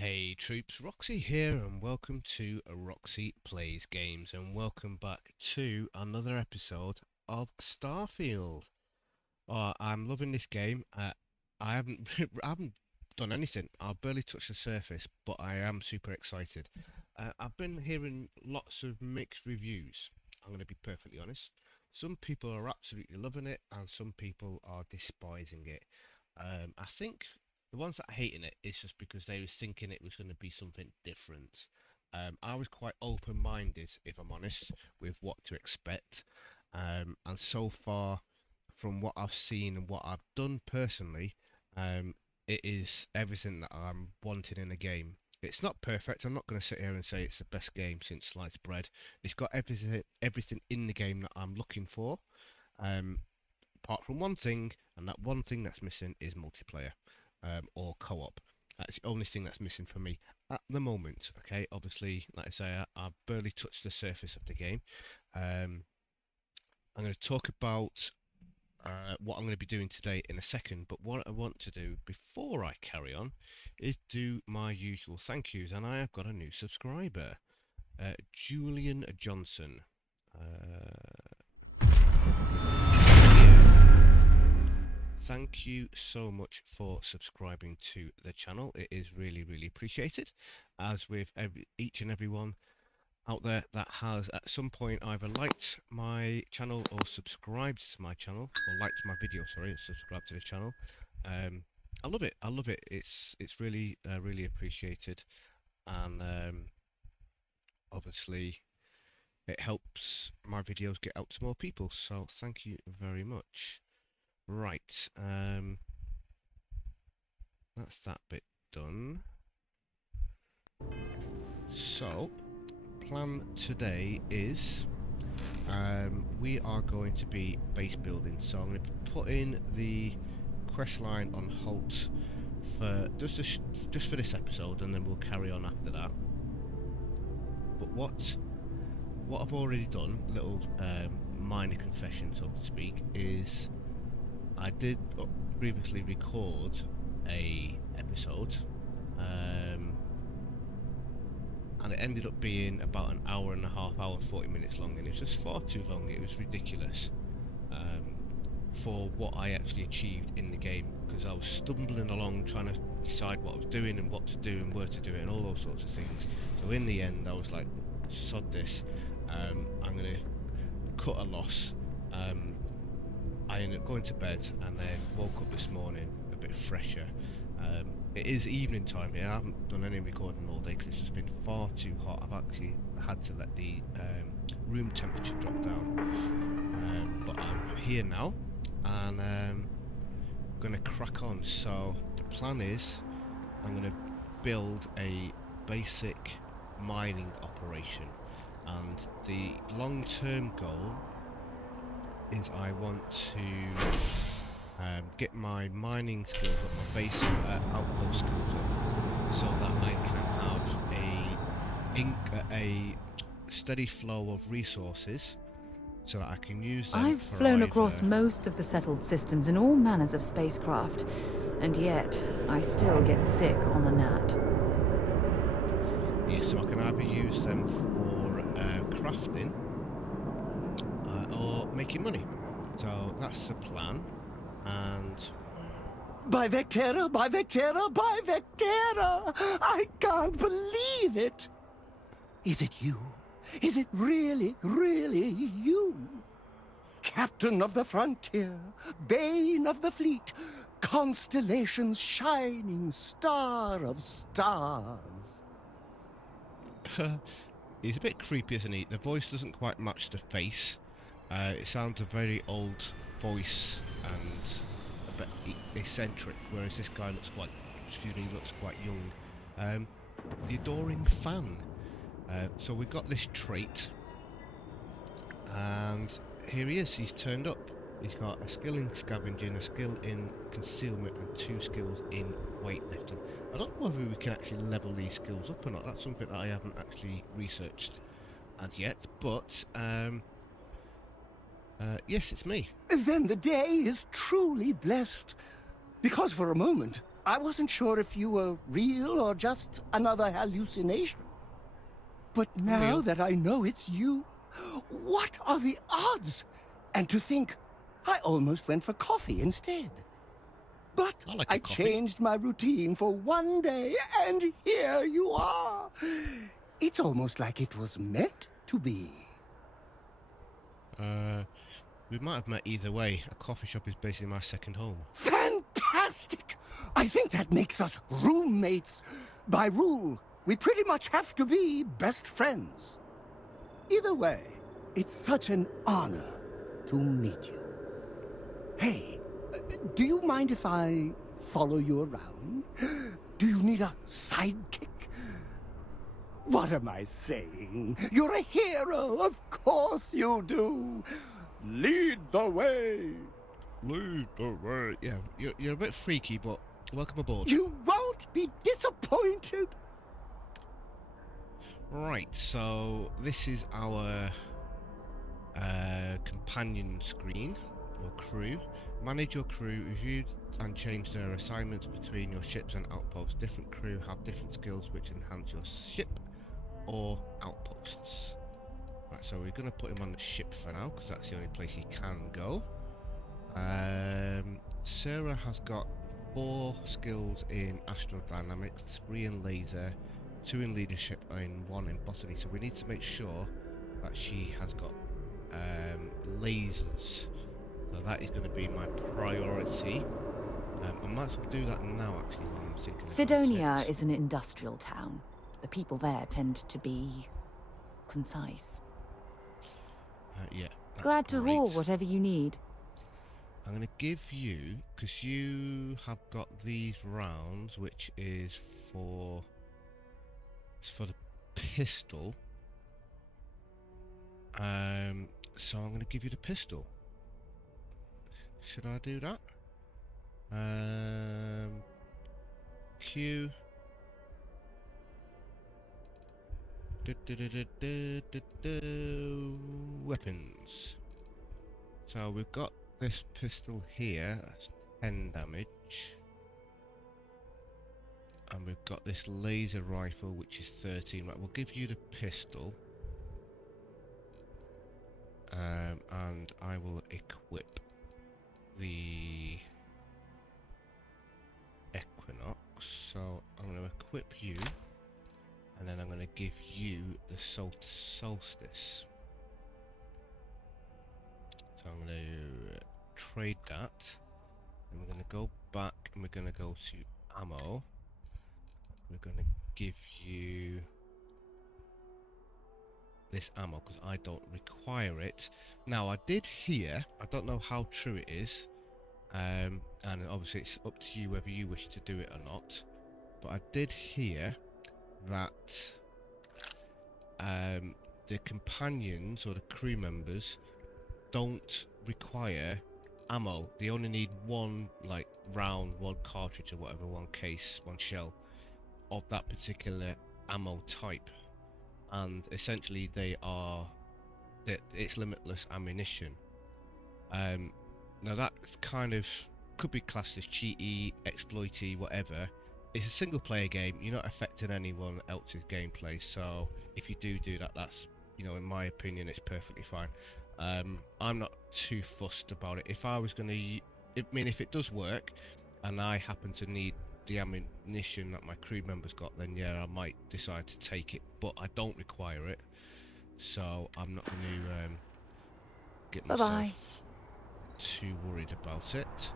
Hey troops, Roxee here and welcome to Roxee Plays Games and welcome back to another episode of Starfield. I'm loving this game. I haven't I haven't done anything. I've barely touched the surface, but I am super excited. I've been hearing lots of mixed reviews. I'm going to be perfectly honest. Some people are absolutely loving it and some people are despising it. I think the ones that are hating it is just because they was thinking it was going to be something different. I was quite open-minded, if I'm honest, with what to expect. And so far, from what I've seen and what I've done personally, it is everything that I'm wanting in a game. It's not perfect. I'm not going to sit here and say it's the best game since sliced bread. It's got everything in the game that I'm looking for. Um, apart from one thing, and that one thing that's missing is multiplayer or co-op. That's the only thing that's missing for me at the moment. Okay, obviously, like I say, I've barely touched the surface of the game. I'm going to talk about what I'm going to be doing today in a second, but what I want to do before I carry on is do my usual thank yous, and I have got a new subscriber, Julian Johnson. Thank you so much for subscribing to the channel. It is really, really appreciated. As with each and every one out there that has at some point either liked my channel or subscribed to my channel, or liked my video, sorry, subscribed to this channel. I love it. I love it. It's really, really appreciated, and obviously it helps my videos get out to more people. So thank you very much. Right, that's that bit done. So, plan today is we are going to be base building. So I'm going to be putting the quest line on halt for just for this episode, and then we'll carry on after that. But what I've already done, little minor confession, so to speak, is I did previously record a episode, and it ended up being about an hour and a half, hour 40 minutes long, and it was just far too long. It was ridiculous for what I actually achieved in the game, because I was stumbling along trying to decide what I was doing and what to do and where to do it and all those sorts of things. So in the end I was like, sod this, I'm gonna cut a loss. I ended up going to bed and then woke up this morning a bit fresher. It is evening time here. I haven't done any recording all day because it's just been far too hot. I've actually had to let the room temperature drop down. But I'm here now and I'm going to crack on. So the plan is I'm going to build a basic mining operation, and the long-term goal is I want to get my mining skills up, my base outpost skills up, so that I can have a steady flow of resources, so that I can use them. I've flown across most of the settled systems in all manners of spacecraft, and yet I still get sick on the gnat. Yeah, so I can either use them for crafting or making money. So that's the plan. And by Vectera, by Vectera, by Vectera! I can't believe it! Is it you? Is it really, really you? Captain of the frontier, bane of the fleet, Constellation's shining star of stars. He's a bit creepy, isn't he? The voice doesn't quite match the face. It sounds a very old voice and a bit eccentric, whereas this guy looks quite, looks quite young. The adoring fan. So we got this trait, and here he is. He's turned up. He's got a skill in scavenging, a skill in concealment, and 2 skills in weightlifting. I don't know whether we can actually level these skills up or not. That's something that I haven't actually researched as yet, but yes, it's me. Then the day is truly blessed, because for a moment I wasn't sure if you were real or just another hallucination. But now Real. that I know it's you, what are the odds? And to think, I almost went for coffee instead. But I like I a coffee. changed my routine for one day, and here you are. It's almost like it was meant to be. We might have met either way. A coffee shop is basically my second home. Fantastic! I think that makes us roommates. By rule, we pretty much have to be best friends. Either way, it's such an honor to meet you. Hey, do you mind if I follow you around? Do you need a sidekick? What am I saying? You're a hero, of course you do. Lead the way. Lead the way. Yeah, you're a bit freaky, but welcome aboard. You won't be disappointed. Right, so this is our companion screen, or crew. Manage your crew, review and change their assignments between your ships and outposts. Different crew have different skills which enhance your ship or outposts. Right, so we're going to put him on the ship for now, because that's the only place he can go. Sarah has got 4 skills in astrodynamics, 3 in laser, 2 in leadership, and 1 in botany. So we need to make sure that she has got lasers. So that is going to be my priority. I might as well do that now, actually, while I'm thinking about Sidonia it. is an industrial town. The people there tend to be concise. Yeah. That's Glad to haul great. whatever you need. I'm going to give you, because you have got these rounds, which is for, it's for the pistol. So I'm going to give you the pistol. Should I do that? Q. Weapons. So we've got this pistol here, that's 10 damage. And we've got this laser rifle, which is 13. Right, we'll give you the pistol. And I will equip the Equinox. So I'm going to equip you, and then I'm going to give you the Solstice. So I'm going to trade that, and we're going to go back, and we're going to go to ammo. We're going to give you this ammo because I don't require it. Now I did hear, I don't know how true it is, and obviously it's up to you whether you wish to do it or not, but I did hear that the companions or the crew members don't require ammo. They only need one like round, one cartridge or whatever, one case, one shell of that particular ammo type, and essentially it's limitless ammunition. Now that's kind of could be classed as cheaty, exploity, whatever. It's a single player game, you're not affecting anyone else's gameplay, so if you do that, that's, you know, in my opinion, it's perfectly fine. I'm not too fussed about it. If I was going to, if it does work and I happen to need the ammunition that my crew members got, then yeah, I might decide to take it, but I don't require it, so I'm not going to get myself too worried about it.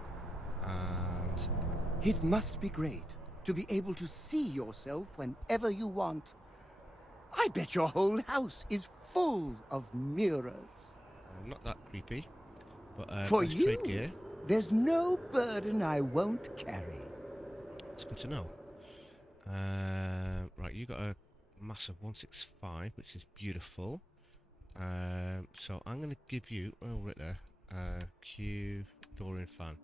And It must be great to be able to see yourself whenever you want. I bet your whole house is full of mirrors. not that creepy, but For let's you, trade gear. there's no burden I won't carry. It's good to know. Right, you got a massive 165, which is beautiful. So I'm going to give you, oh right there, Q Dorian fan.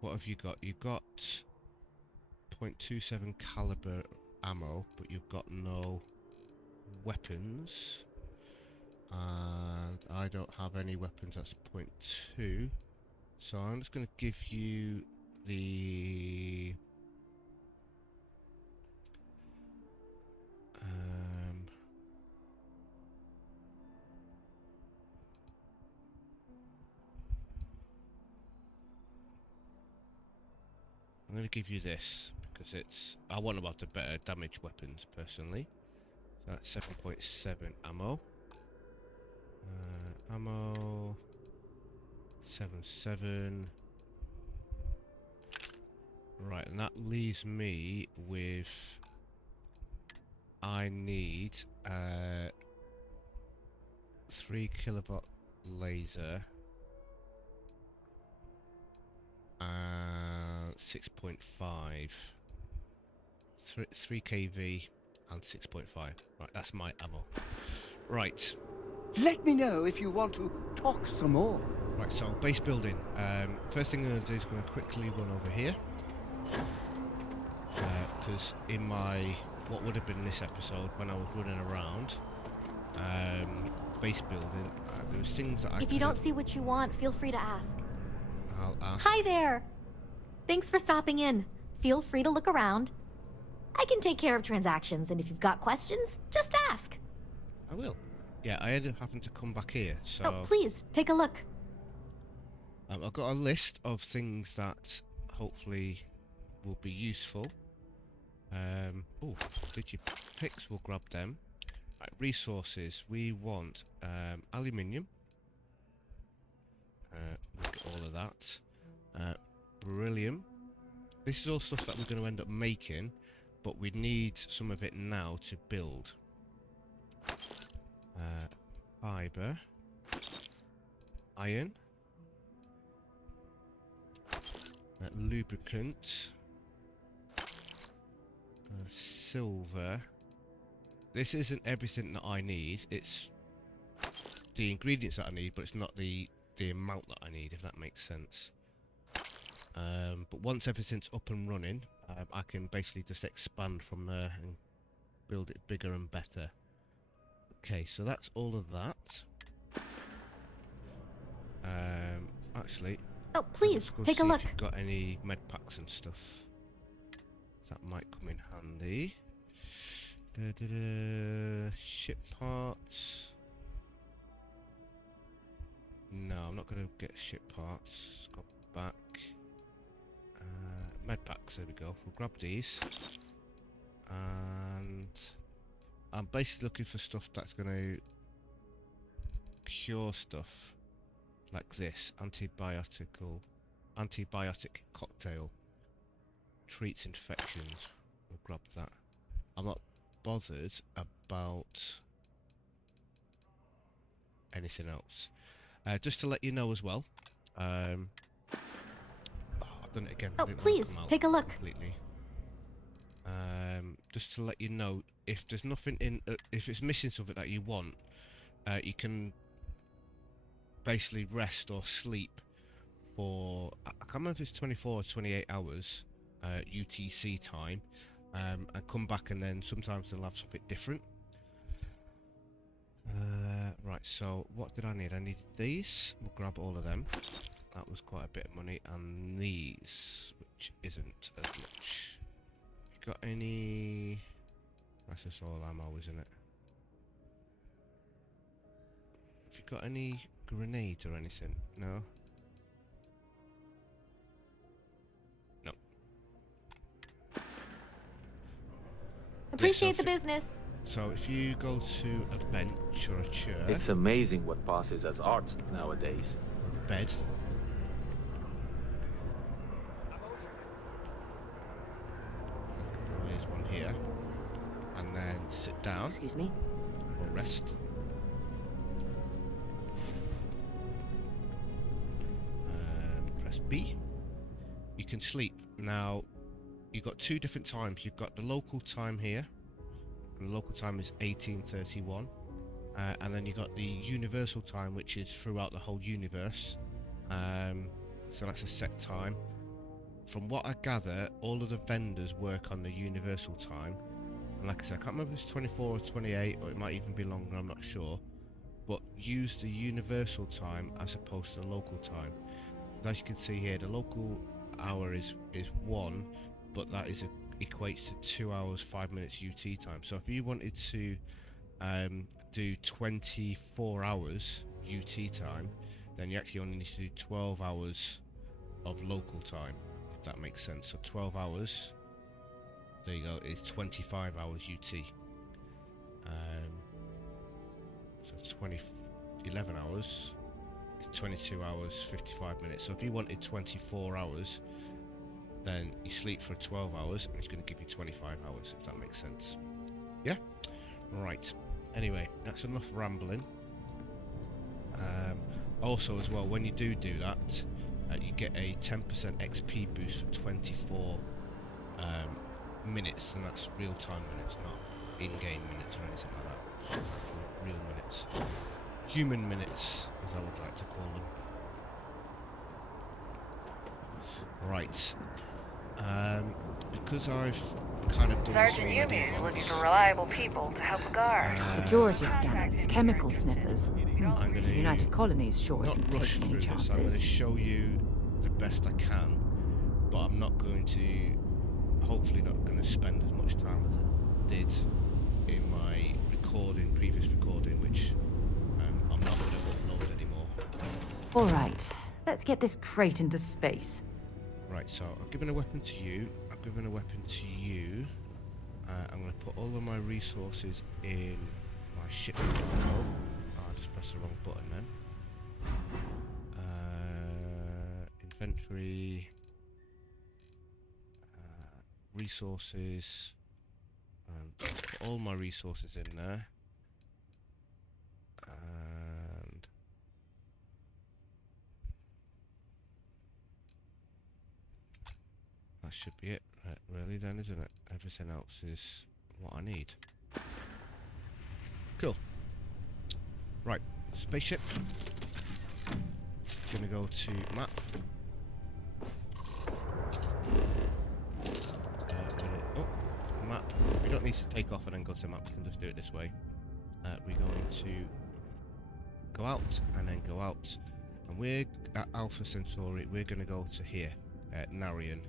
What have you got? You've got .27 caliber ammo, but you've got no weapons, and I don't have any weapons that's .2, so I'm just going to give you the I'm going to give you this because I want to have the better damage weapons personally. So that's 7.7 ammo. Ammo 7.7. Right, and that leaves me with I need 3 kilowatt laser and 6.5. 3 kV and 6.5. Right, that's my ammo. Right. Let me know if you want to talk some more. Right, so base building. First thing I'm going to do is going to quickly run over here. Because in what would have been this episode, when I was running around, base building, there was things that If you don't see what you want, feel free to ask. I'll ask. Hi there! Thanks for stopping in. Feel free to look around. I can take care of transactions, and if you've got questions, just ask. I will. Yeah, I ended up having to come back here, so... Oh, please, take a look. I've got a list of things that hopefully will be useful. Oh, Digipicks, we'll grab them. Right, resources, we want aluminium. Look at all of that. Beryllium. This is all stuff that we're going to end up making, but we need some of it now to build. Fiber. Iron. Lubricant. Silver. This isn't everything that I need. It's the ingredients that I need, but it's not the amount that I need, if that makes sense. But once everything's up and running, I can basically just expand from there and build it bigger and better. Okay, so that's all of that. Actually, Oh, please, take a look. If you've got any med packs and stuff, that might come in handy. Ship parts. No, I'm not going to get ship parts. Let's go back. Med packs, there we go. We'll grab these. And I'm basically looking for stuff that's going to cure stuff like this. Antibiotic cocktail. Treats infections. We'll grab that. I'm not bothered about anything else. Just to let you know as well. I've done it again. Oh, please, take a look. Completely. Just to let you know, if there's nothing in, if it's missing something that you want, you can basically rest or sleep for, I can't remember if it's 24 or 28 hours UTC time, and come back, and then sometimes they'll have something different. Right, so what did I need? I needed these. We'll grab all of them. That was quite a bit of money, and these, which isn't as much. Got any? That's just all ammo, isn't it? Have you got any grenades or anything? No. No. Appreciate the business. So if you go to a bench or a chair, It's amazing what passes as art nowadays. or a bed. There's one here. And then sit down Excuse me. or rest. Press B. You can sleep. Now, you've got two different times. You've got the local time here. And the local time is 1831. And then you've got the universal time, which is throughout the whole universe. So that's a set time. From what I gather, all of the vendors work on the universal time. And like I said, I can't remember if it's 24 or 28, or it might even be longer, I'm not sure. But use the universal time as opposed to the local time. As you can see here, the local hour is 1, but that is equates to 2 hours 5 minutes UT time. So if you wanted to do 24 hours UT time, then you actually only need to do 12 hours of local time, if that makes sense. So 12 hours, there you go, is 25 hours UT. So 11 hours is 22 hours 55 minutes. So if you wanted 24 hours, then you sleep for 12 hours and it's going to give you 25 hours, if that makes sense. Yeah? Right. Anyway, that's enough rambling. Also as well, when you do that, you get a 10% XP boost for 24 minutes, and that's real-time minutes, not in-game minutes or anything like that. It's real minutes. Human minutes, as I would like to call them. Right. Because I've kind of done Sergeant this already Yumi's looking once, for reliable people to help a guard. Security scanners, chemical sniffers. I'm going to United Colonies sure not isn't rush taking any through this. I'm going to chances. show you the best I can, but I'm not going to, hopefully not going to spend as much time as I did in my previous recording, which I'm not going to upload anymore. All right, let's get this crate into space. Right, so I've given a weapon to you, I've given a weapon to you. I'm going to put all of my resources in my ship cargo. Oh, I just pressed the wrong button then. Inventory, resources, and put all my resources in there. And that should be it, really then, isn't it? Everything else is what I need. Cool. Right, spaceship. Gonna go to map. Oh, map. We don't need to take off and then go to map. We can just do it this way. We're going to go out and then go out, and we're at Alpha Centauri. We're gonna go to here, Narian.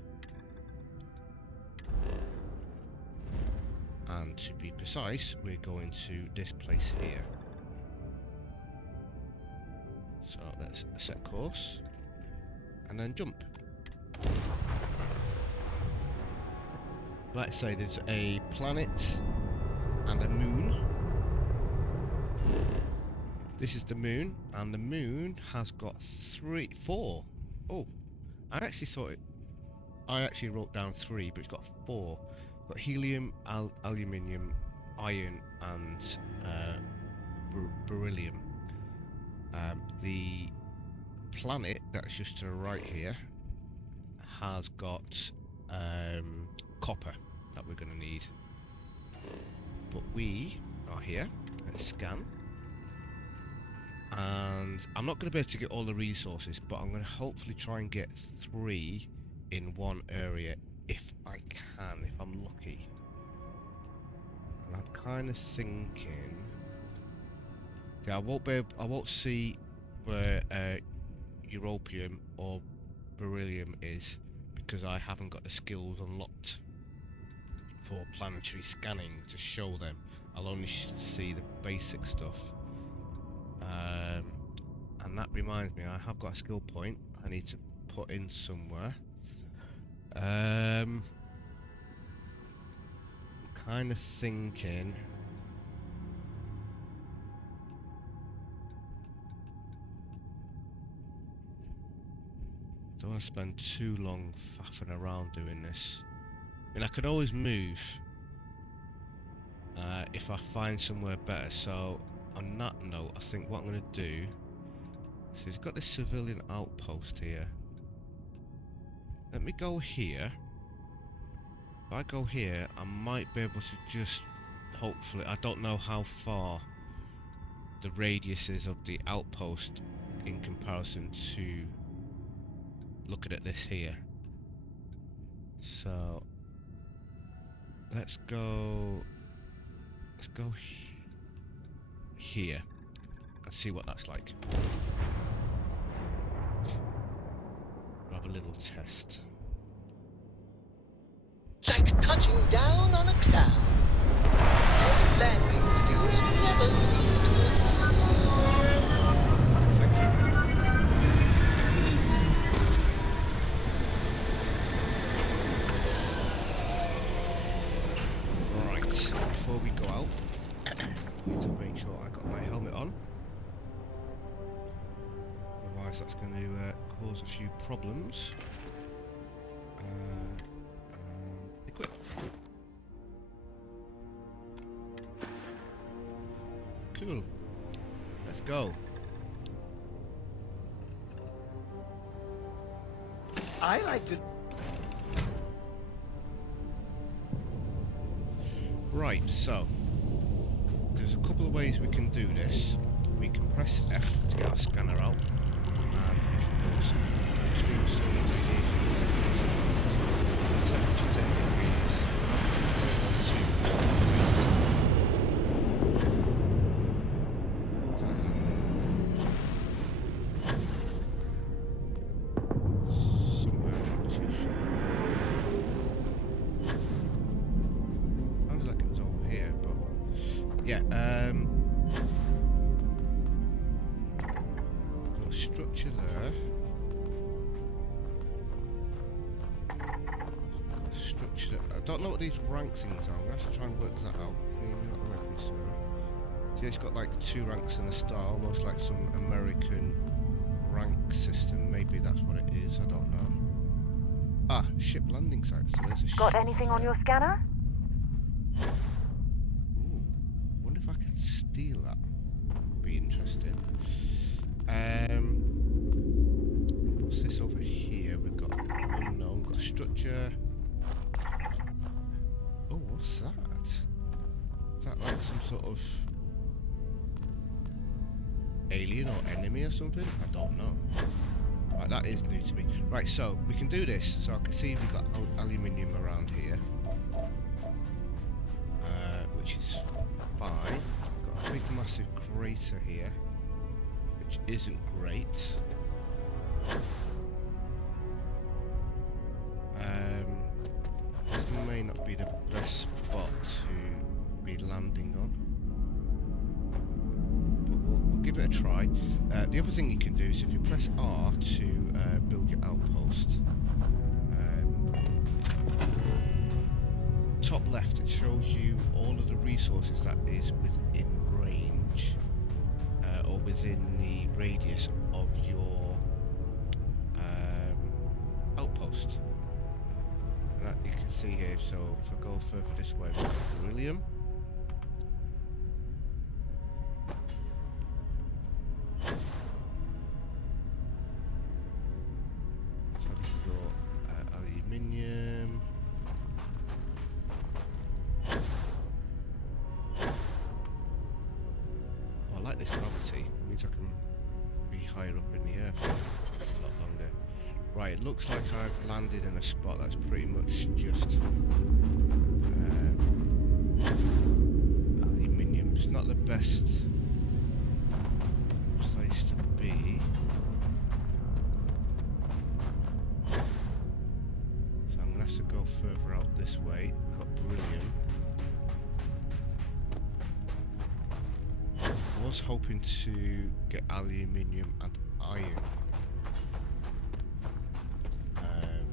And to be precise, we're going to this place here. So let's set course and then jump. Let's say there's a planet and a moon. This is the moon, and the moon has got 4. Oh, I actually wrote down 3, but it's got 4. Got helium, aluminium, iron, and beryllium. The planet that's just to the right here has got copper that we're going to need. But we are here. Let's scan. And I'm not going to be able to get all the resources, but I'm going to hopefully try and get 3 in one area if I can, if I'm lucky. And I'm kind of thinking, yeah, I won't see where europium or beryllium is because I haven't got the skills unlocked for planetary scanning to show them. I'll only see the basic stuff. And that reminds me, I have got a skill point I need to put in somewhere. I'm kind of thinking don't want to spend too long faffing around doing this. I mean, I could always move if I find somewhere better. So on that note, I think what I'm going to do, so it's got this civilian outpost here. Let me go here. If I go here, I might be able to just, hopefully, I don't know how far the radius is of the outpost in comparison to looking at this here. So let's go here and see what that's like. We'll have a little test. like touching down on a cloud. Your landing skills never cease to enhance. Thank you. Right, before we go out, need to make sure I got my helmet on. Otherwise that's going to cause a few problems. Equip. Cool. Let's go. I like to... Right, so there's a couple of ways we can do this. We can press F to get our scanner out, and we can go some extreme solar radiation, temperature 10 degrees, gravity 0.12, which is great. What's that landing? Somewhere not too sure. Sounded like it was over here, but yeah, got a structure there. Structure. I don't know what these rank things are. I'm gonna have to try and work that out. Can you not correct me, Sarah? See, it's got like 2 ranks and a star, almost like some American rank system. Maybe that's what it is. I don't know. Ah, ship landing site. So there's a Got ship anything on there. your scanner? Ooh, wonder if I can steal that. Be interesting. What's this over here? We've got unknown, got a structure. Oh, what's that? Is that like some sort of alien or enemy or something? I don't know. Right, that is new to me. Right, so we can do this. So I can see we've got aluminium around here, which is fine. Got a big massive crater here, which isn't great. This may not be the best spot to be landing on, but we'll give it a try. The other thing you can do is if you press R to build your outpost, top left it shows you all of the resources that is within range or within the radius of your outpost. And that you can see here, so if I go further this way, we've got beryllium. So this is your aluminium. Oh, I like this gravity. It means I can be higher up in the air for a lot longer. Right, it looks like I've landed in a spot that's pretty much just aluminium. It's not the best place to be. So I'm gonna have to go further out this way. We've got beryllium. I was hoping to get aluminium and iron.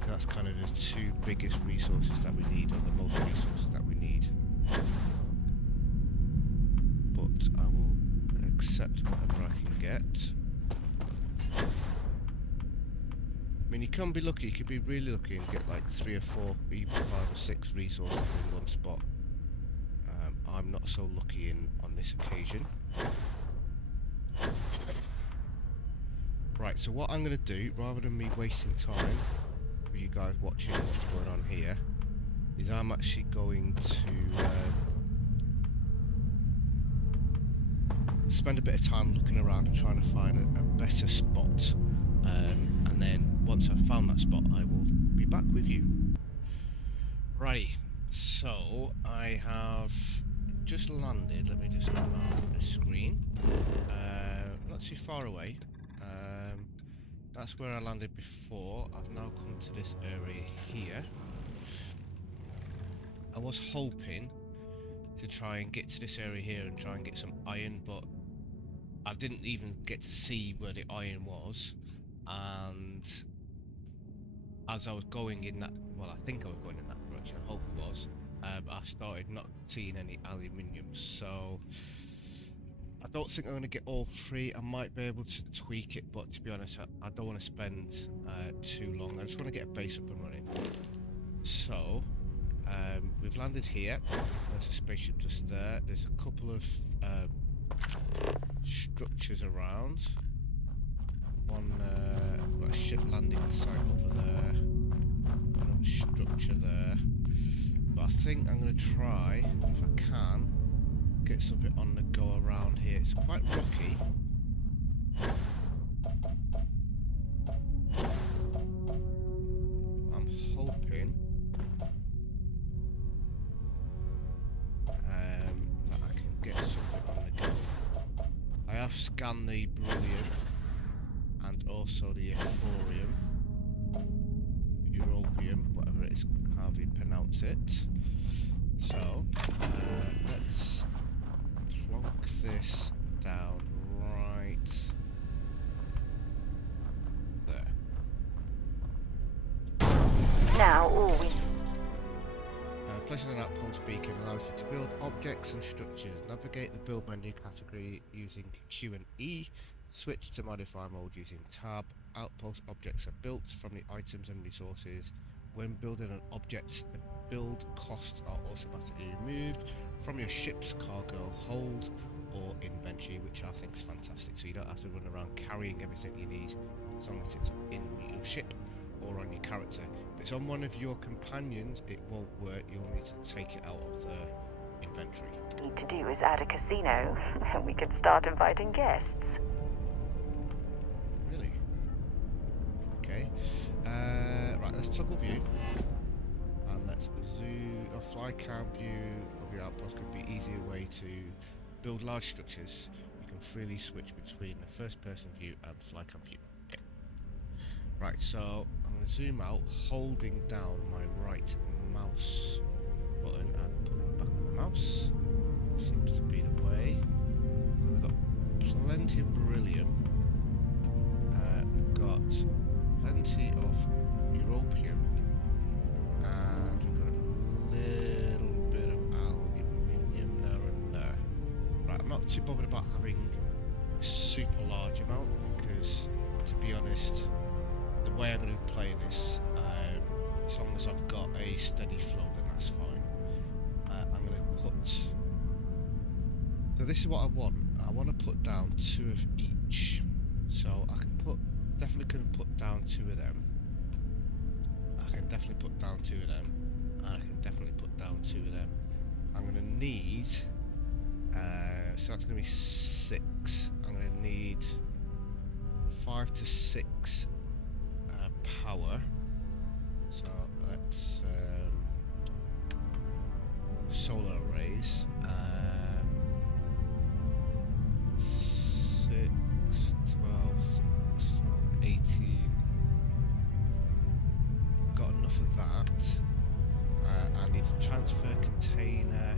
That's kind of the 2 biggest resources that we need, or the most resources that we need. But I will accept whatever I can get. I mean, you can be lucky, you can be really lucky and get like 3 or 4, even 5 or 6 resources in one spot. I'm not so lucky on this occasion. Right, so what I'm going to do, rather than me wasting time for you guys watching what's going on here, is I'm actually going to spend a bit of time looking around and trying to find a better spot, and then once I've found that spot I will be back with you. Right, so I have just landed. Let me just mark the screen. Not too far away. That's where I landed before. I've now come to this area here. I was hoping to try and get to this area here and try and get some iron, but I didn't even get to see where the iron was. And as I was going in that, well, I think I was going in that direction, I hope it was, I started not seeing any aluminium. So I don't think I'm going to get all three. I might be able to tweak it, but to be honest, I don't want to spend too long. I just want to get a base up and running. So we've landed here. There's a spaceship just there. There's a couple of structures around. One got a ship landing site over there. Another structure there. But I think I'm going to try, if I can, get something on the go around here. It's quite rocky. I'm hoping that I can get something on the go. I have scanned the beryllium and also the euphorium, europium, whatever it is, however you pronounce it. So let's plonk this down right there. Now, all we Placing an outpost beacon allows you to build objects and structures. Navigate the build menu category using Q and E. Switch to modify mode using tab. Outpost objects are built from the items and resources. When building an object, the build costs are automatically removed from your ship's cargo hold or inventory, which I think is fantastic. So you don't have to run around carrying everything you need as long as it's in your ship or on your character. If it's on one of your companions, it won't work. You'll need to take it out of the inventory. need to do is add a casino, and we could start inviting guests. Really? Okay. Right, let's toggle view. And let's zoom. A fly cam view of your outpost could be easier way to build large structures. You can freely switch between the first person view and fly cam view. Okay. Right, so I'm going to zoom out, holding down my right mouse button and pulling back on the mouse. Seems to be the way. So we've got plenty of beryllium. We've got plenty of europium. And we've got a little bit of aluminium there and there. Right, I'm not too bothered about having a super large amount because, to be honest, the way I'm going to be playing this, as long as I've got a steady flow, then that's fine. I'm going to put. So this is what I want. I want to put down 2 of each. So I can definitely can put down 2 of them. I can definitely put down 2 of them. And I can definitely put down 2 of them. I'm going to need. So that's going to be 6. I'm going to need 5 to 6. Power. So let's solar arrays. 6, 12, 18. Got enough of that. I need a transfer container,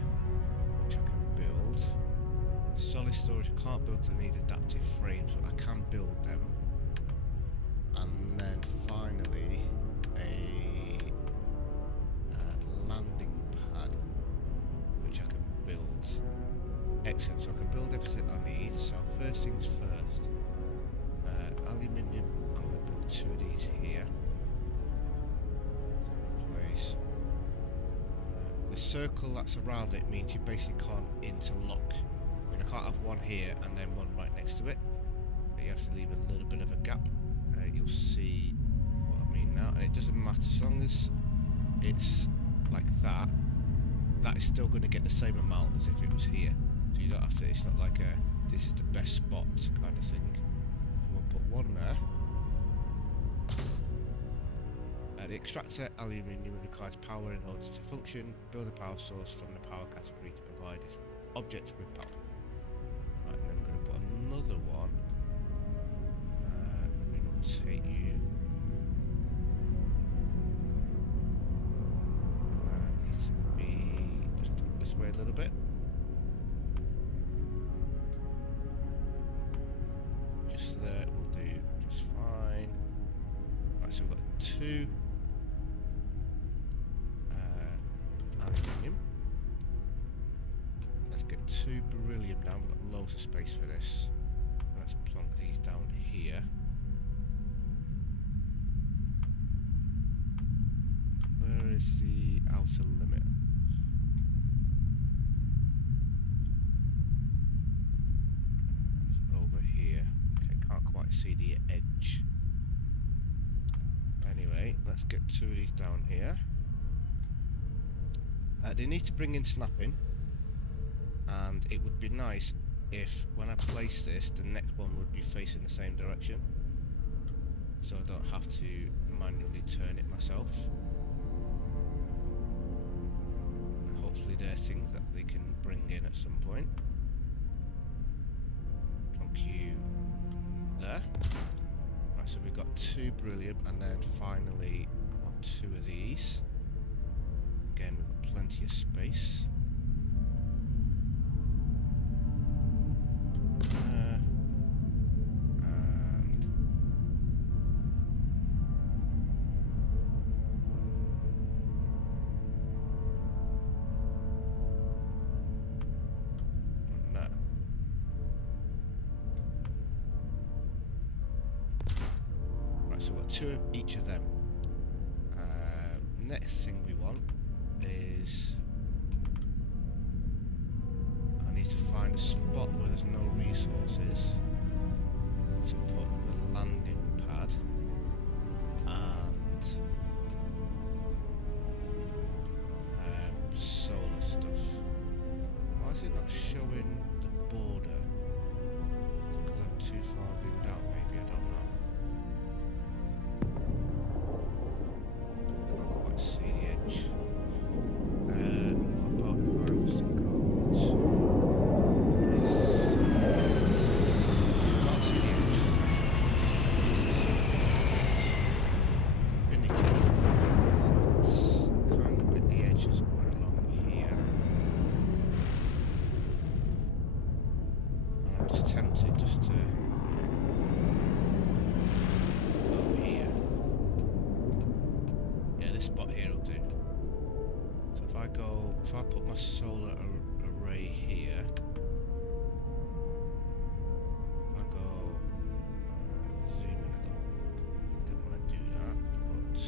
which I can build. Solid storage I can't build. I need adaptive frames, but I can build them. And then finally a landing pad which I can build. Excellent, so I can build everything I need. So first things first, aluminium, I'm going to build 2 of these here. Place. The circle that's around it means you basically can't interlock. I mean, I can't have one here and then one right next to it. You have to leave a little bit of a gap. You'll see what I mean now, and it doesn't matter as long as it's like that. That is still going to get the same amount as if it was here. So you don't have to. It's not like this is the best spot kind of thing. We'll put one there. The extractor aluminium requires power in order to function. Build a power source from the power category to provide this object with power. Right, and then we're going to put another one. Rotate you. Needs to be a little bit. Just there will do just fine. Right, so we've got 2 aluminium. Let's get 2 beryllium down. We've got loads of space for this. Let's plonk these down here. Where is the outer limit? It's over here. Okay, can't quite see the edge. Anyway, let's get 2 of these down here. They need to bring in snapping, and it would be nice if when I place this, the next one would be facing the same direction, so I don't have to manually turn it myself. Hopefully they're things that they can bring in at some point. Plonk you there. Right, so we've got 2 beryllium, and then finally I want 2 of these. Again, we've got plenty of space. And no. Right, so we've got 2 of each of them. Next thing we want is I need to find a spot where there's no resources to put the landing pad and solar stuff. Why is it not showing the border? Is it because I'm too far zoomed out? Maybe, I don't know. Can't quite see the edge. What about if I was to go to this? Can't see the edge. This is finicky. So I can kind of get the edges going along here. And I'm just tempted just to go here. Yeah, this spot here will do. So if I put my solar array here, if I go zoom in a little, I didn't want to do that, but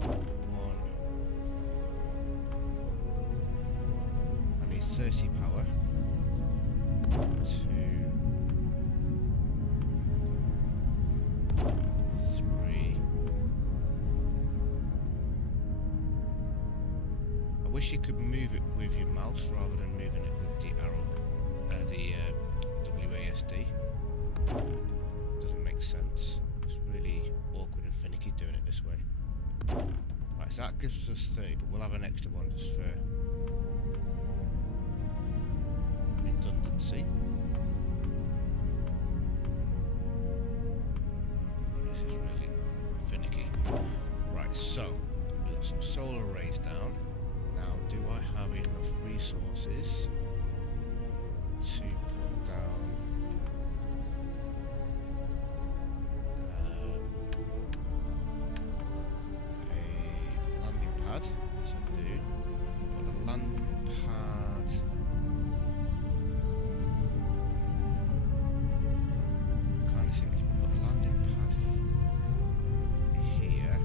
1. I need 30 power. 2, 3. I wish you could move it with your mouse rather than moving it with the arrow, the WASD. Doesn't make sense. It's really awkward and finicky doing it this way. Right, so that gives us 30, but we'll have an extra one just for redundancy. This is really finicky. Right, so we've got some solar arrays down. Now, do I have enough resources to put down a landing pad? Yes, I do. Put a landing pad. Kind of think if I put a landing pad here,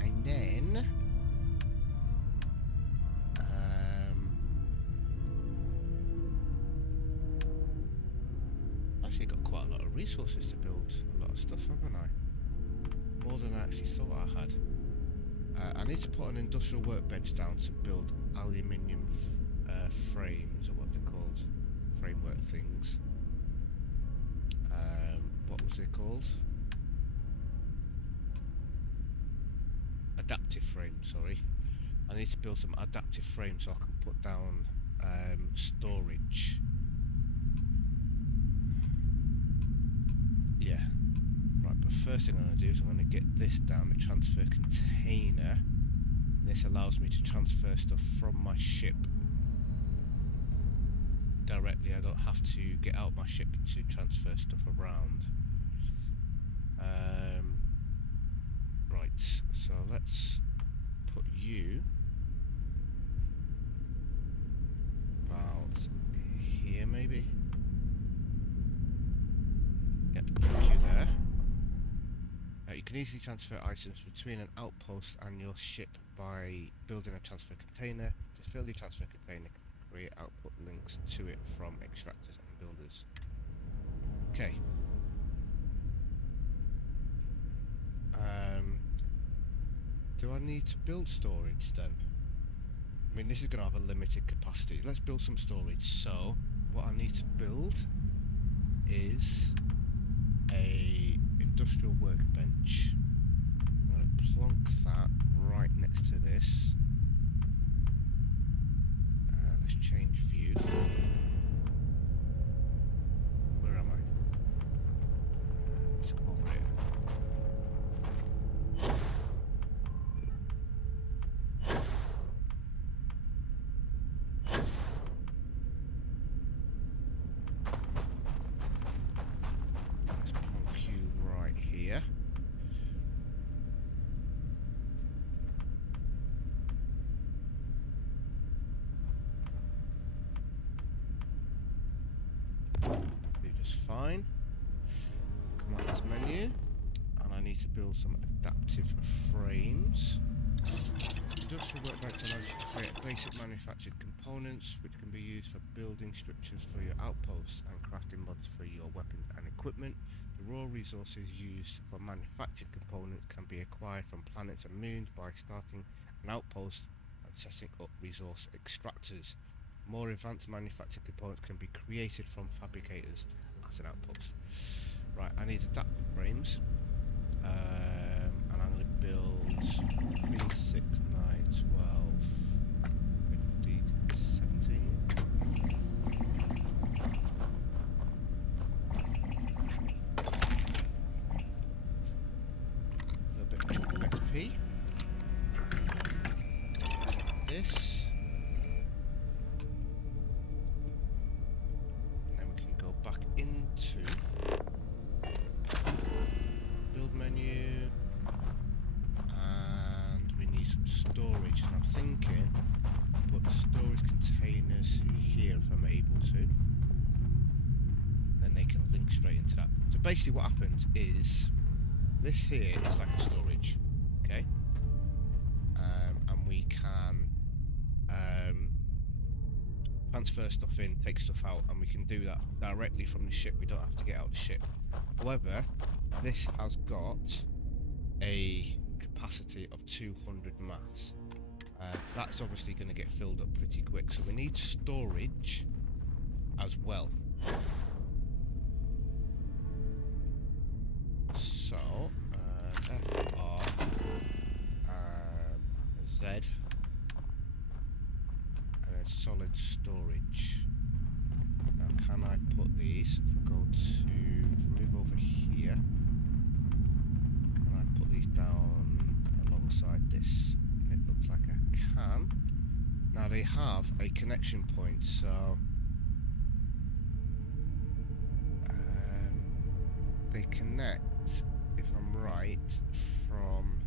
and then actually got quite a lot of resources to build a lot of stuff, haven't I? More than I actually thought I had. I need to put an industrial workbench down to build aluminium frames, or what they're called, framework things. What was it called? Adaptive frames, sorry. I need to build some adaptive frames so I can put down storage. first thing I'm going to do is I'm going to get this down, the transfer container. This allows me to transfer stuff from my ship directly. I don't have to get out my ship to transfer stuff around. Right, so let's put you about here maybe. Yep, put you there. You can easily transfer items between an outpost and your ship by building a transfer container. To fill the transfer container, create output links to it from extractors and builders. Okay. Do I need to build storage then? I mean, this is going to have a limited capacity. Let's build some storage. So, what I need to build is a industrial workbench. I'm going to plonk that right next to this. Let's change view. Where am I? Let's come over here. Let's plonk you right here. Do just fine. Come out this menu, and I need to build some adaptive frames. Industrial workbench allows you to create basic manufactured components which can be used for building structures for your outposts and crafting mods for your weapons and equipment. The raw resources used for manufactured components can be acquired from planets and moons by starting an outpost and setting up resource extractors. More advanced manufactured components can be created from fabricators at an outpost. Right, I need adaptive frames. And I'm going to build 3, 6, 9, 12, 15, 17. A little bit of XP. This. And then we can go back into build menu, and we need some storage, and I'm thinking put the storage containers here if I'm able to, then they can link straight into that. So basically what happens is this here is like a storage, okay, and we can transfer stuff in, take stuff out, and we can do that directly from the ship. We don't have to get out the ship. However, this has got a capacity of 200 mass. That's obviously going to get filled up pretty quick, so we need storage as well. So, FR Z, and then solid storage. Now, can I put these? If I go to, if I move over here, can I put these down alongside this? And it looks like I can. Now they have a connection point, so they connect, if I'm right, from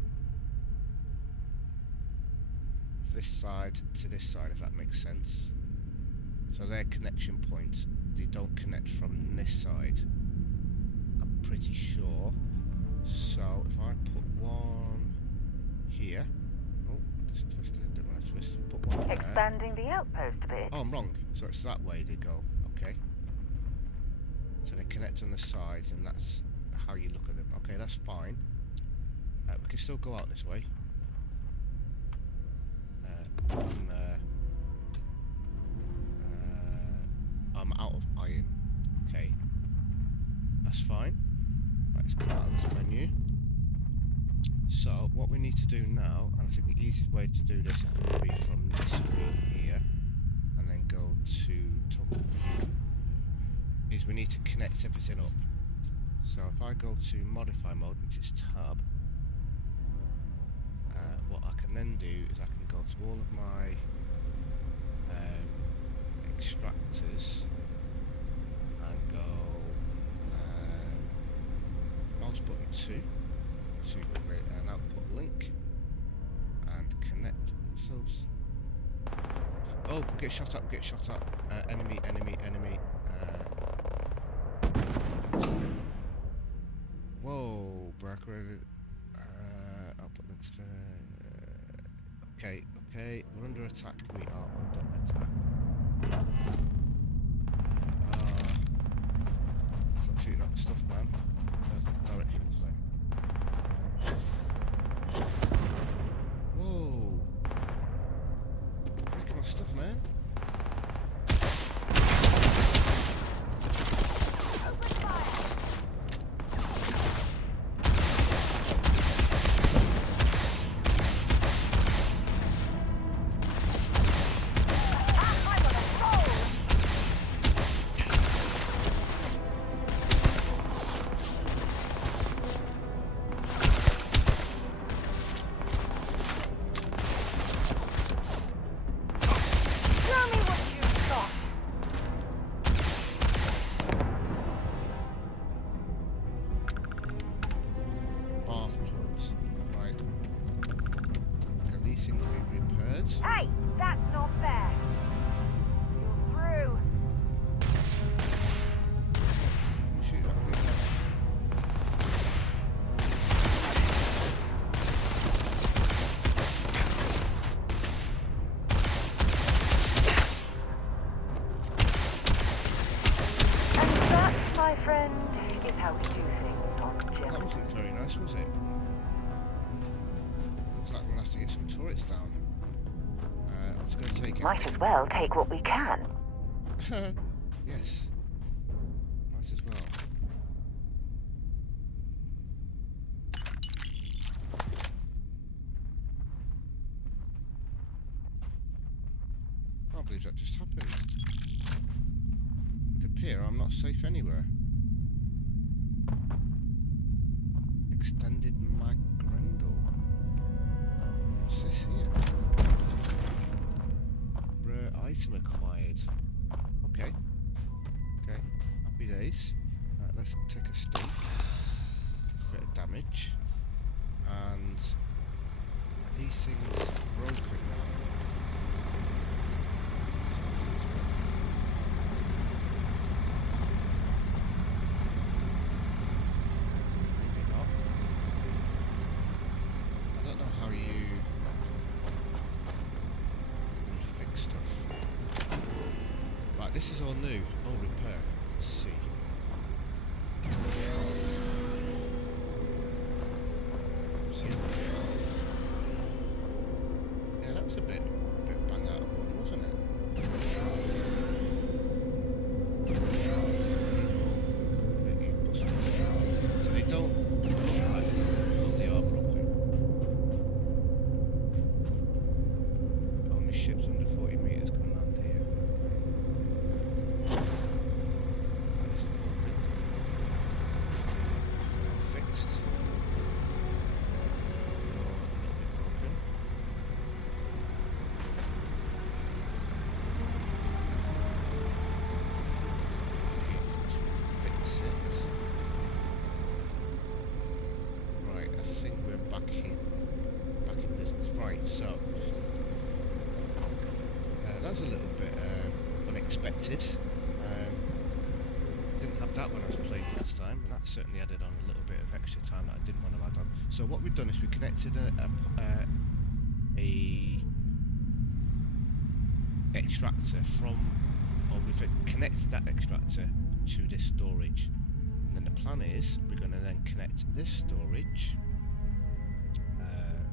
this side to this side, if that makes sense. So they're connection points. They don't connect from this side, I'm pretty sure. So if I put one here, oh, just twisted it, didn't want to twist it. Put one there. Expanding the outpost a bit. Oh, I'm wrong. So it's that way they go. Okay. So they connect on the sides, and that's how you look at them. Okay, that's fine. We can still go out this way. One there. I'm out of iron. Okay. That's fine. Right, let's come out of this menu. So, what we need to do now, and I think the easiest way to do this is going to be from this screen here, and then go to toggle view, is we need to connect everything up. So if I go to modify mode, which is tab, what I can then do is I can go to all of my extractors and go mouse button 2 to create an output link and connect ourselves. Oh, get shot up, get shot up. Enemy, enemy, enemy. Whoa, Bracker. Output links. Okay, okay, we're under attack. We are under attack. Stop shooting up stuff, man. Direction flame. Whoa! Breaking my stuff, man. Hey, that's not fair. You're through. Shoot up here. And that, my friend, is how we do things on That Gems. wasn't very nice, was it? Looks like we're gonna have to get some turrets down. I'm just gonna take it. Might as well take what we can. Yes. Might as well. Can't believe that just happened. It would appear I'm not safe anywhere. Extended mag grendel. What's this here? Rare item acquired. Okay. Okay. Happy days. Let's take a stake. Bit of damage. And are these things broken now? Something's broken. Maybe not. I don't know how you fix stuff. Right, this is all new. All repair. Let's see. Yeah, that was a bit bang out of order, wasn't it? So they don't look like it, but they are broken. Only ships under 40 meters can land here. That is broken. Fixed. Broken. Fix it. Right, I think we're back in business. Right, so that was a little bit unexpected. Didn't have that when I was playing last time, and that certainly added on a little bit of extra time that I didn't want to add on. So what we've done is we connected a extractor or we've connected that extractor to this storage, and then the plan is we're going to then connect this storage,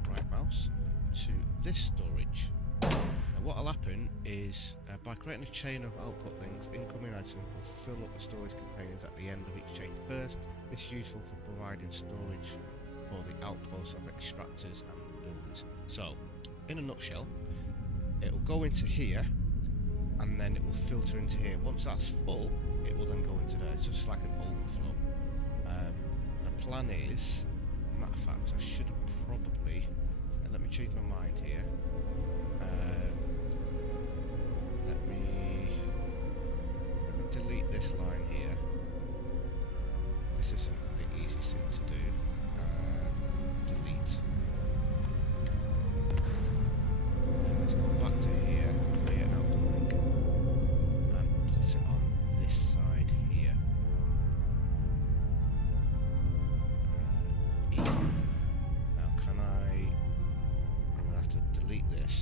right mouse, to this storage. Now what will happen is by creating a chain of output links, incoming items will fill up the storage containers at the end of each chain first. This is useful for providing storage for the outposts of extractors and builders. So in a nutshell, it will go into here and then it will filter into here. Once that's full, it will then go into there. It's just like an overflow. plan is, matter of fact, I should have probably. Let me change my mind here. Let me delete this line here. This isn't the easiest thing to do. Delete. Let's go back to here, create an output link, and put it on this side here. E. Now, can I'm gonna have to delete this,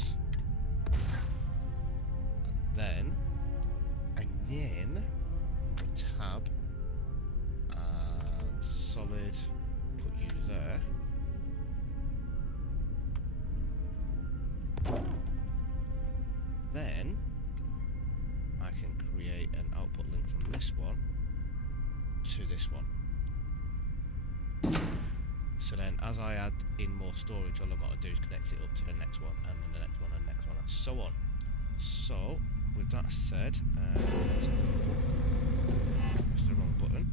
and then tab and solid. Put you there. Then I can create an output link from this one to this one. So then as I add in more storage, all I've got to do is connect it up to the next one, and then the next one, and the next one, and so on. So with that said, that's the wrong button.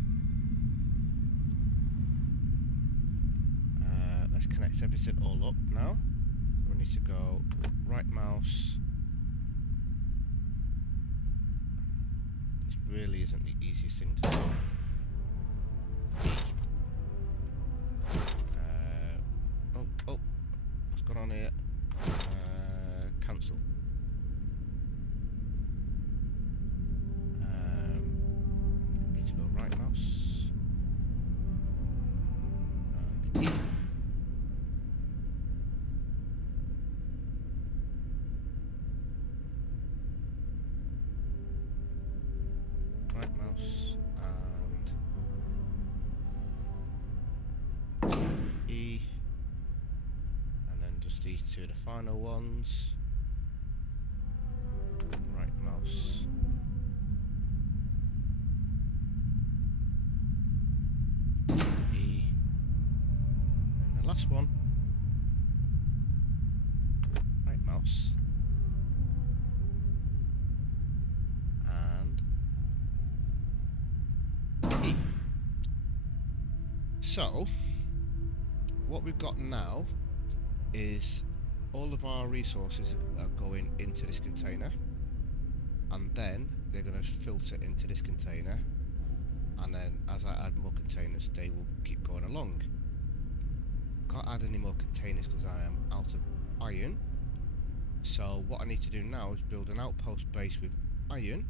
Let's connect everything all up now. So we need to go right mouse. This really isn't the easiest thing to do. Oh, what's going on here? Cancel. Need to go right mouse. And E. Right mouse and E. And then just these two are the final ones. Right mouse. E. And the last one. Right mouse. And E. So, what we've got now is all of our resources are going into this container, and then they're going to filter into this container, and then as I add more containers they will keep going along. Can't add any more containers because I am out of iron, so what I need to do now is build an outpost base with iron,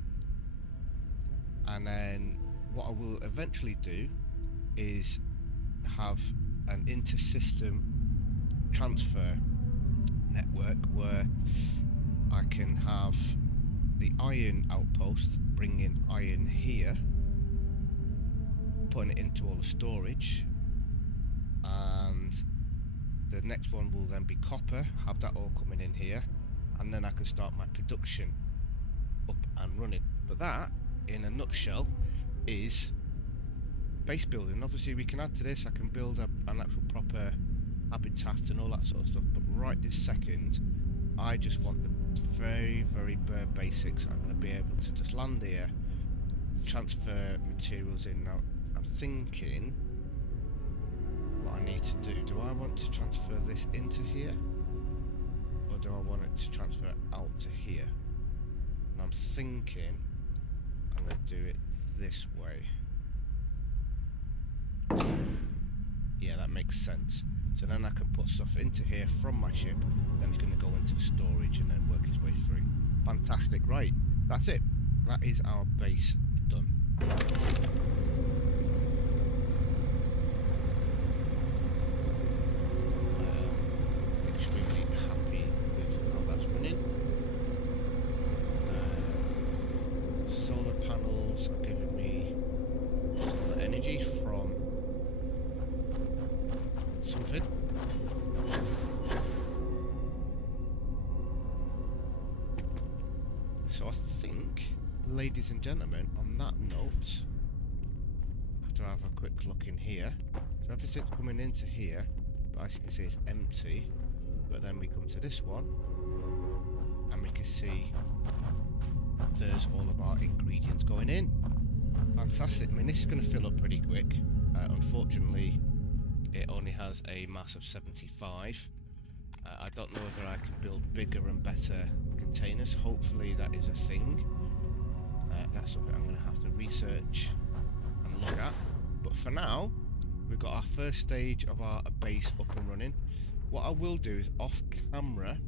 and then what I will eventually do is have an inter-system transfer network where I can have the iron outpost bringing iron here, putting it into all the storage, and the next one will then be copper, have that all coming in here, and then I can start my production up and running. But that, in a nutshell, is base building. Obviously we can add to this, I can build an actual proper habitat and all that sort of stuff, but right this second I just want the very bare basics. I'm going to be able to just land here, transfer materials in. Now I'm thinking what I need to do. Do I want to transfer this into here, or do I want it to transfer out to here? And I'm thinking I'm going to do it this way. Yeah, that makes sense. So then I can put stuff into here from my ship, then it's going to go into storage and then work its way through. Fantastic, right, that's it. That is our base done. Extremely happy with how that's running. Solar panels are giving me solar energy from something. So I think, ladies and gentlemen, on that note, I have to have a quick look in here. So everything's coming into here, but as you can see it's empty. But then we come to this one, and we can see there's all of our ingredients going in. Fantastic. I mean, this is going to fill up pretty quick. Unfortunately, it only has a mass of 75. I don't know whether I can build bigger and better containers. Hopefully that is a thing. That's something I'm going to have to research and look at. But for now, we've got our first stage of our base up and running. What I will do is off camera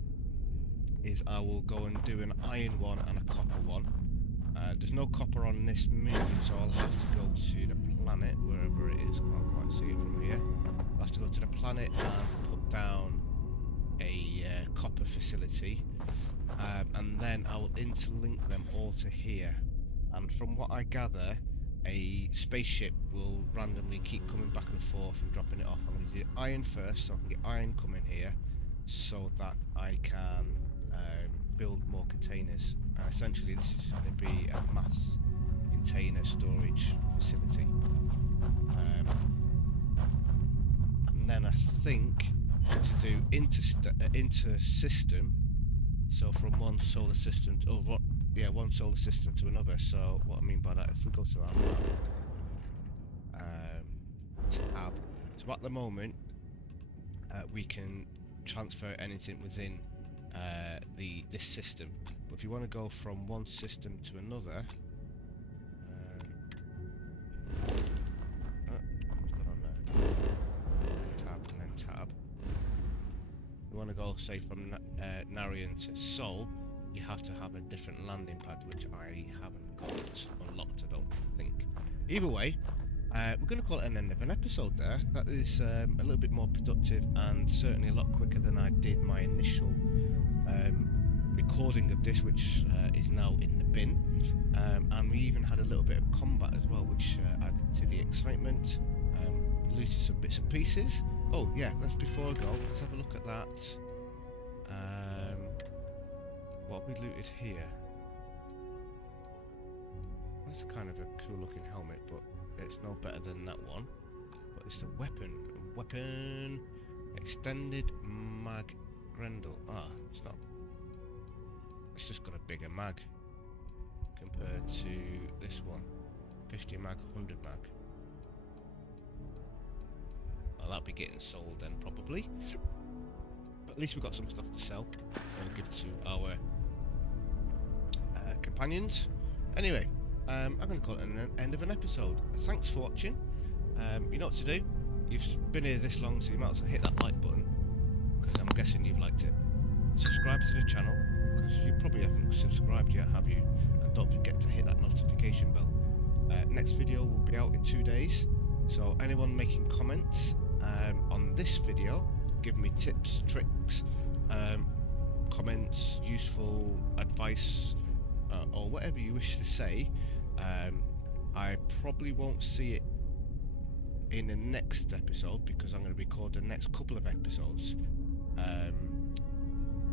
is I will go and do an iron one and a copper one. There's no copper on this moon, so I'll have to go to the planet, wherever it is. Can't quite see it from here. I'll have to go to the planet and put down a copper facility, and then I will interlink them all to here. And from what I gather, a spaceship will randomly keep coming back and forth and dropping it off. I'm going to do iron first, so I can get iron coming here, so that I can build more containers. And essentially this is going to be a mass container storage facility. And then I think to do inter-system, so from one solar system to, one solar system to another. So what I mean by that, if we go to our tab, so at the moment we can transfer anything within this system, but if you want to go from one system to another, tab and then tab. If you want to go, say, from Narian to Sol, you have to have a different landing pad, which I haven't got unlocked, I don't think. Either way, we're going to call it an end of an episode there. That is a little bit more productive and certainly a lot quicker than I did my initial recording of this, which is now in the bin. And we even had a little bit of combat as well, which added to the excitement. Looted some bits and pieces. Oh yeah, before I go, let's have a look at that. What have we looted here? That's kind of a cool looking helmet, but it's no better than that one. But it's the weapon. Weapon extended mag Grendel. It's not. It's just got a bigger mag compared to this one. 50 mag, 100 mag. Well, that'll be getting sold then probably. But at least we've got some stuff to sell. We'll give to our companions. Anyway, I'm going to call it an end of an episode. Thanks for watching. You know what to do. You've been here this long, so you might as well hit that like button, because I'm guessing you've liked it. Subscribe to the channel, because you probably haven't subscribed yet, have you? And don't forget to hit that notification bell. Next video will be out in 2 days, so anyone making comments on this video, give me tips, tricks, comments, useful advice, or whatever you wish to say. I probably won't see it in the next episode, because I'm going to record the next couple of episodes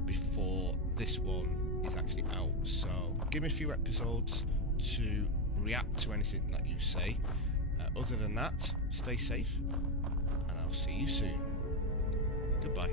before this one is actually out. So give me a few episodes to react to anything that you say. Other than that, stay safe, and I'll see you soon. Goodbye.